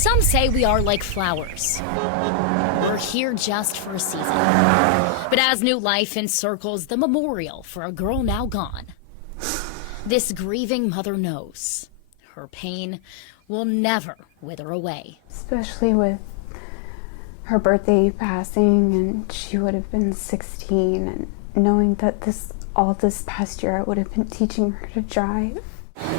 Some say we are like flowers. We're here just for a season. But as new life encircles the memorial for a girl now gone, this grieving mother knows her pain will never wither away. Especially with her birthday passing, and she would have been 16, and knowing that all this past year I would have been teaching her to drive.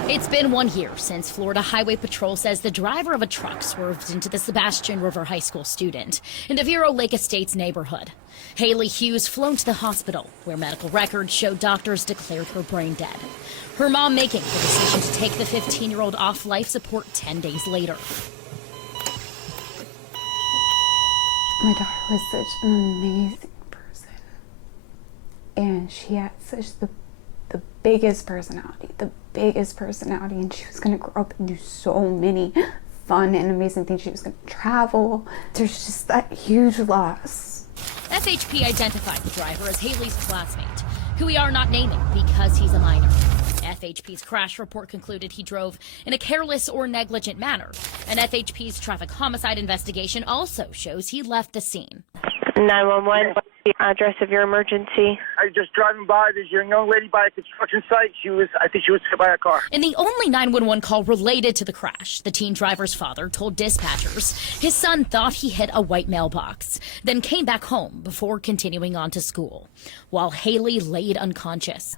It's been 1 year since Florida Highway Patrol says the driver of a truck swerved into the Sebastian River High School student in the Vero Lake Estates neighborhood. Haylee Hughes flown to the hospital, where medical records show doctors declared her brain dead. Her mom making the decision to take the 15-year-old off life support 10 days later. My daughter was such an amazing person, and she had such the biggest personality, and she was going to grow up and do so many fun and amazing things. She was going to travel. There's just that huge loss. FHP identified the driver as Haylee's classmate, who we are not naming because he's a minor. FHP's crash report concluded he drove in a careless or negligent manner, and FHP's traffic homicide investigation also shows he left the scene. 911, what's the address of your emergency? I was just driving by this young lady by a construction site. I think she was hit by a car. In the only 911 call related to the crash, the teen driver's father told dispatchers his son thought he hit a white mailbox, then came back home before continuing on to school, while Haylee laid unconscious.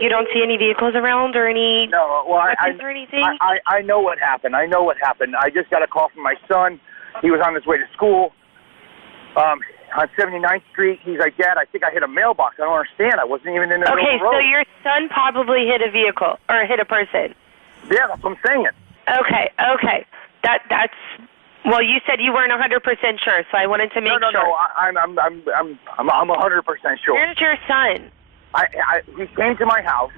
You don't see any vehicles around or any weapons or anything? I know what happened. I I just got a call from my son. He was on his way to school. On 79th Street, he's like, Dad, I think I hit a mailbox. I don't understand. I wasn't even in the middle of the road. Okay, so your son probably hit a vehicle or hit a person. Yeah, that's what I'm saying. Okay. That's well, you said you weren't 100% sure, so I wanted to make sure. No, I'm 100% sure. Where's your son? He came to my house,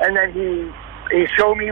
and then he showed me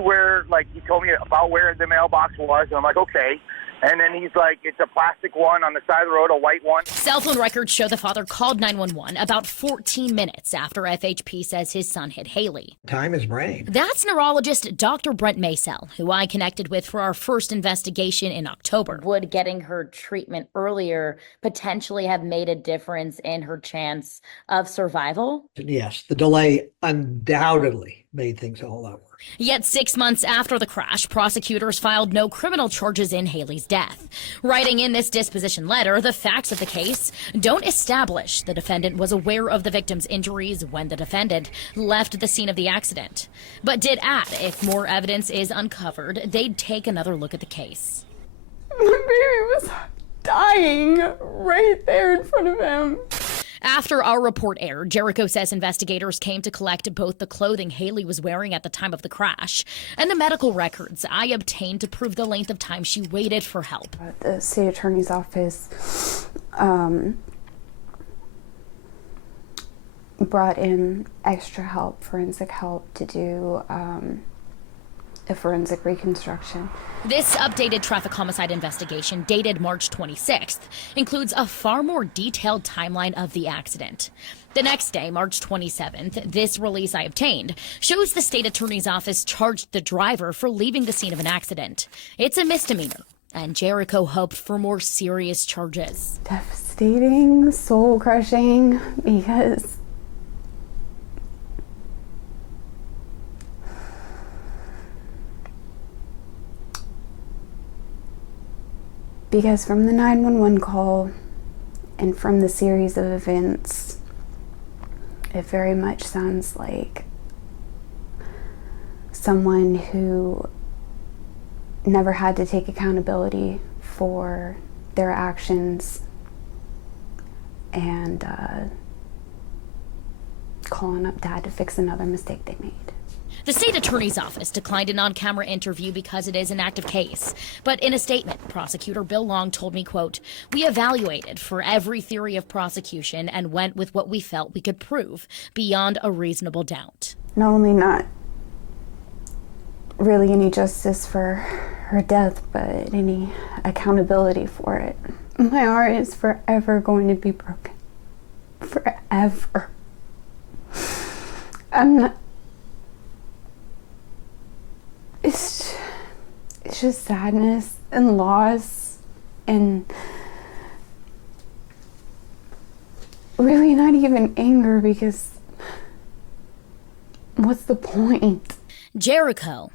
he told me about where the mailbox was, and I'm like, okay. And then he's like, it's a plastic one on the side of the road, a white one. Cell phone records show the father called 911 about 14 minutes after FHP says his son hit Haylee. Time is brain. That's neurologist Dr. Brent Maysell, who I connected with for our first investigation in October. Would getting her treatment earlier potentially have made a difference in her chance of survival? Yes, the delay undoubtedly made things a whole lot worse. Yet 6 months after the crash, prosecutors filed no criminal charges in Haylee's death. Writing in this disposition letter, the facts of the case don't establish the defendant was aware of the victim's injuries when the defendant left the scene of the accident, but did add if more evidence is uncovered, they'd take another look at the case. My baby was dying right there in front of him. After our report aired, Jericho says investigators came to collect both the clothing Haylee was wearing at the time of the crash and the medical records I obtained to prove the length of time she waited for help. The state attorney's office brought in extra help, forensic help, to do a forensic reconstruction. This updated traffic homicide investigation, dated March 26th, includes a far more detailed timeline of the accident. The next day, March 27th, this release I obtained shows the state attorney's office charged the driver for leaving the scene of an accident. It's a misdemeanor, and Jericho hoped for more serious charges. Devastating, soul-crushing, because from the 911 call and from the series of events, it very much sounds like someone who never had to take accountability for their actions and calling up Dad to fix another mistake they made. The state attorney's office declined an on-camera interview because it is an active case. But in a statement, prosecutor Bill Long told me, quote, "We evaluated for every theory of prosecution and went with what we felt we could prove beyond a reasonable doubt." Not only not really any justice for her death, but any accountability for it. My heart is forever going to be broken. Forever. It's just sadness and loss, and really not even anger, because what's the point? Jericho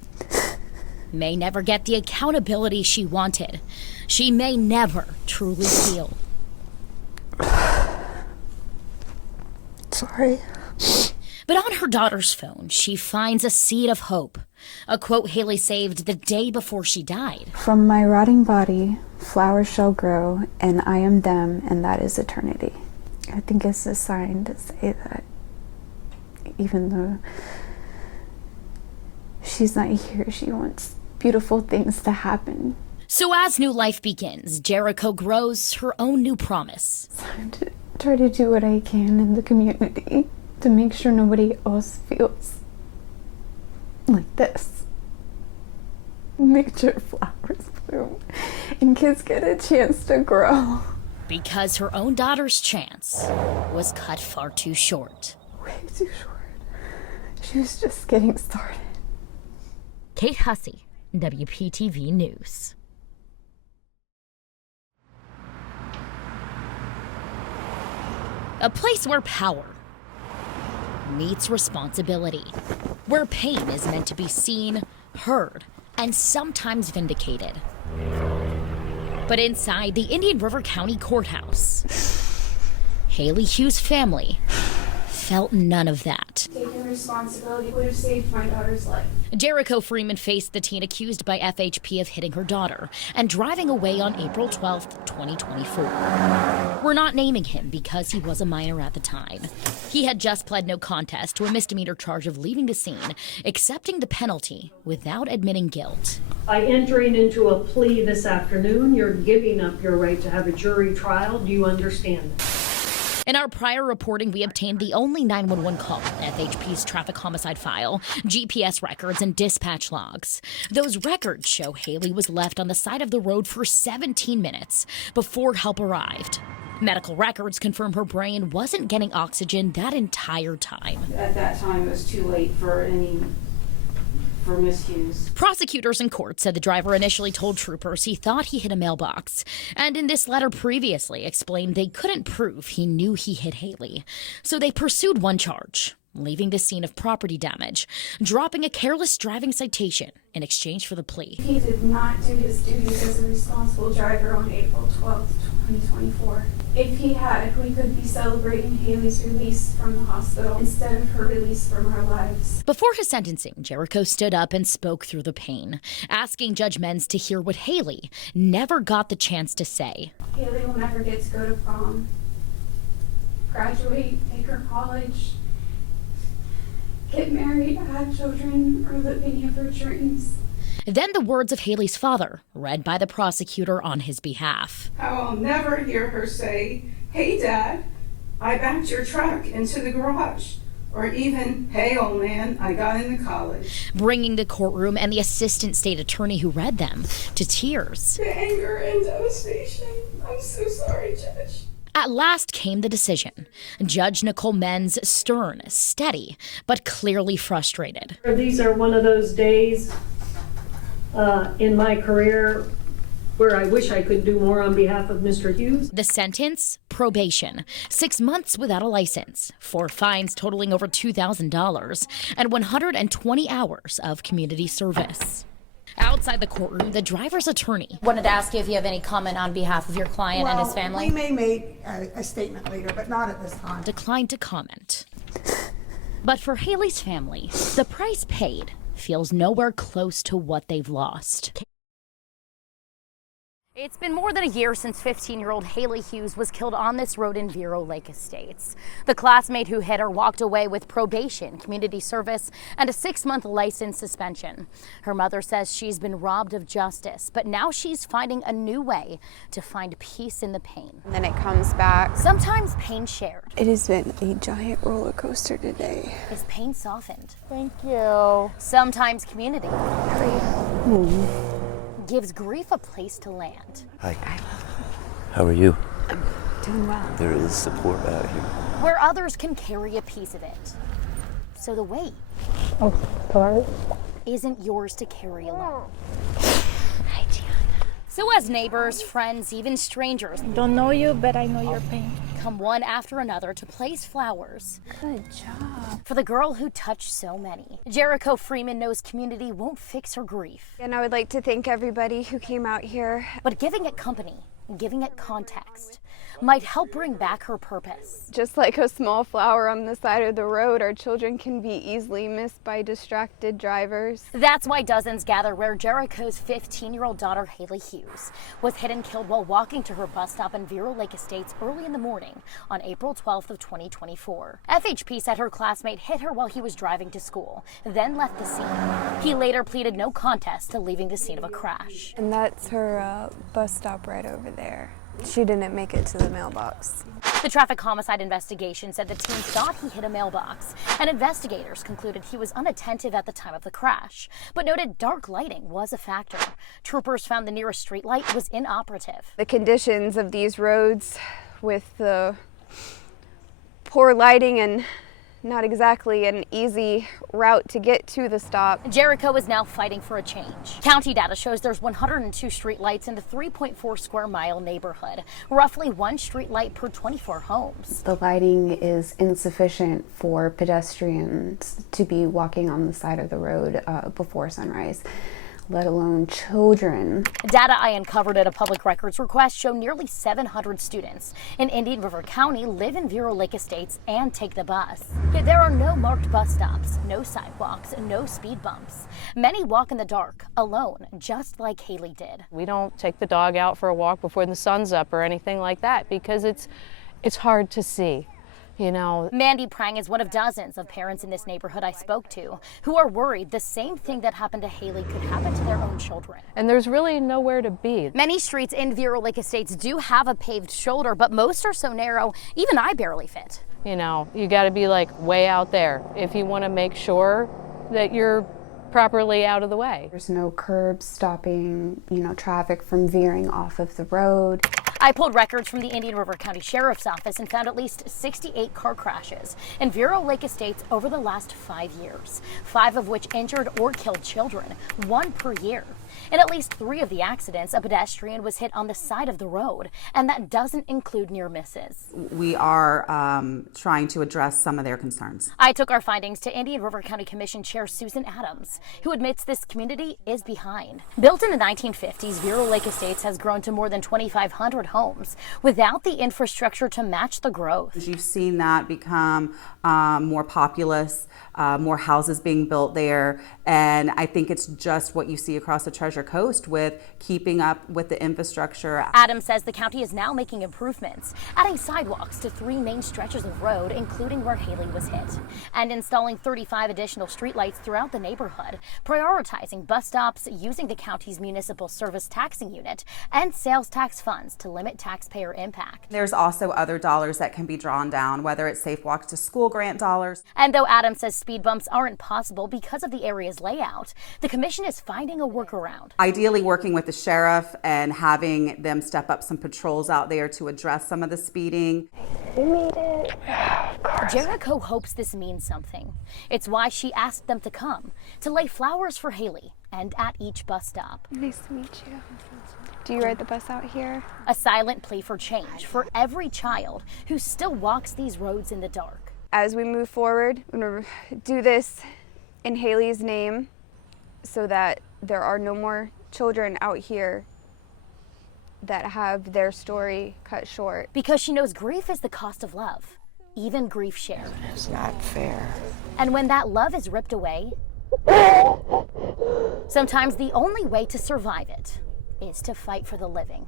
may never get the accountability she wanted. She may never truly heal. Sorry. But on her daughter's phone, she finds a seed of hope. A quote Haylee saved the day before she died. From my rotting body, flowers shall grow, and I am them, and that is eternity. I think it's a sign to say that even though she's not here, she wants beautiful things to happen. So as new life begins, Jericho grows her own new promise. It's time to try to do what I can in the community to make sure nobody else feels like this. Make sure flowers bloom and kids get a chance to grow. Because her own daughter's chance was cut far too short. Way too short. She was just getting started. Kate Hussey, WPTV News. A place where power meets responsibility, where pain is meant to be seen, heard, and sometimes vindicated. But inside the Indian River County Courthouse, Haylee Hughes' family felt none of that. Taking responsibility would have saved my daughter's life. Jericho Freeman faced the teen accused by FHP of hitting her daughter and driving away on April 12, 2024. We're not naming him because he was a minor at the time. He had just pled no contest to a misdemeanor charge of leaving the scene, accepting the penalty without admitting guilt. By entering into a plea this afternoon, you're giving up your right to have a jury trial. Do you understand that? In our prior reporting, we obtained the only 911 call in FHP's traffic homicide file, GPS records, and dispatch logs. Those records show Haylee was left on the side of the road for 17 minutes before help arrived. Medical records confirm her brain wasn't getting oxygen that entire time. At that time, it was too late for Miss Hughes. Prosecutors in court said the driver initially told troopers he thought he hit a mailbox, and in this letter previously explained they couldn't prove he knew he hit Haylee. So they pursued one charge, leaving the scene of property damage, dropping a careless driving citation in exchange for the plea. He did not do his duties as a responsible driver on April 12, 2024. If he had, we could be celebrating Haylee's release from the hospital instead of her release from our lives. Before his sentencing, Jericho stood up and spoke through the pain, asking Judge Menz to hear what Haylee never got the chance to say. Haylee will never get to go to prom, graduate, take her college, get married, have children, or live any of her dreams. Then the words of Haylee's father, read by the prosecutor on his behalf. I will never hear her say, "Hey, Dad, I backed your truck into the garage." Or even, "Hey, old man, I got into college." Bringing the courtroom and the assistant state attorney who read them to tears. The anger and devastation. I'm so sorry, Judge. At last came the decision. Judge Nicole Menz, stern, steady, but clearly frustrated. These are one of those days in my career where I wish I could do more on behalf of Mr. Hughes. The sentence, probation, 6 months without a license, 4 fines totaling over $2,000, and 120 hours of community service. Outside the courtroom, the driver's attorney wanted to ask you if you have any comment on behalf of your client and his family. We may make a statement later, but not at this time. Declined to comment. But for Haylee's family, the price paid feels nowhere close to what they've lost. It's been more than a year since 15-year-old Haylee Hughes was killed on this road in Vero Lake Estates. The classmate who hit her walked away with probation, community service, and a 6-month license suspension. Her mother says she's been robbed of justice, but now she's finding a new way to find peace in the pain. And then it comes back. Sometimes pain shared. It has been a giant roller coaster today. Is pain softened? Thank you. Sometimes community gives grief a place to land. Hi. How are you? I'm doing well. There is support out here. Where others can carry a piece of it. So the weight Oh, sorry. isn't yours to carry alone. So as neighbors, friends, even strangers Don't know you, but I know your pain. come one after another to place flowers Good job. for the girl who touched so many. Jericho Freeman knows community won't fix her grief, And I would like to thank everybody who came out here. but giving it company, giving it context, might help bring back her purpose. Just like a small flower on the side of the road, our children can be easily missed by distracted drivers. That's why dozens gather where Jericho's 15-year-old daughter, Haylee Hughes, was hit and killed while walking to her bus stop in Vero Lake Estates early in the morning on April 12th of 2024. FHP said her classmate hit her while he was driving to school, then left the scene. He later pleaded no contest to leaving the scene of a crash. And that's her bus stop right over there. She didn't make it to the mailbox. The traffic homicide investigation said the teen thought he hit a mailbox, and investigators concluded he was unattentive at the time of the crash, but noted dark lighting was a factor. Troopers found the nearest streetlight was inoperative. The conditions of these roads with the poor lighting and not exactly an easy route to get to the stop. Jericho is now fighting for a change. County data shows there's 102 streetlights in the 3.4 square mile neighborhood, roughly one streetlight per 24 homes. The lighting is insufficient for pedestrians to be walking on the side of the road before sunrise, let alone children. Data I uncovered at a public records request show nearly 700 students in Indian River County live in Vero Lake Estates and take the bus. Yet there are no marked bus stops, no sidewalks, no speed bumps. Many walk in the dark, alone, just like Haylee did. We don't take the dog out for a walk before the sun's up or anything like that because it's hard to see. You know. Mandy Prang is one of dozens of parents in this neighborhood I spoke to who are worried the same thing that happened to Haylee could happen to their own children. And there's really nowhere to be. Many streets in Vero Lake Estates do have a paved shoulder, but most are so narrow, even I barely fit. You know, you got to be like way out there if you want to make sure that you're properly out of the way. There's no curbs stopping, traffic from veering off of the road. I pulled records from the Indian River County Sheriff's Office and found at least 68 car crashes in Vero Lake Estates over the last 5 years, 5 of which injured or killed children, 1 per year. In at least 3 of the accidents, a pedestrian was hit on the side of the road, and that doesn't include near misses. We are trying to address some of their concerns. I took our findings to Indian River County Commission Chair Susan Adams, who admits this community is behind. Built in the 1950s, Vero Lake Estates has grown to more than 2,500 homes without the infrastructure to match the growth. You've seen that become more populous, more houses being built there, and I think it's just what you see across the Treasure Coast with keeping up with the infrastructure. Adams says the county is now making improvements, adding sidewalks to 3 main stretches of road, including where Haylee was hit, and installing 35 additional streetlights throughout the neighborhood, prioritizing bus stops, using the county's municipal service taxing unit and sales tax funds to limit taxpayer impact. There's also other dollars that can be drawn down, whether it's Safe Walks to School grant dollars. And though Adams says speed bumps aren't possible because of the area's layout, the commission is finding a workaround. Ideally working with the sheriff and having them step up some patrols out there to address some of the speeding. We made it. Jericho hopes this means something. It's why she asked them to come, to lay flowers for Haylee and at each bus stop. Nice to meet you. Do you ride the bus out here? A silent plea for change for every child who still walks these roads in the dark. As we move forward, we're going to do this in Haylee's name so that there are no more children out here that have their story cut short. Because she knows grief is the cost of love, even grief shared. It's not fair. And when that love is ripped away, sometimes the only way to survive it is to fight for the living.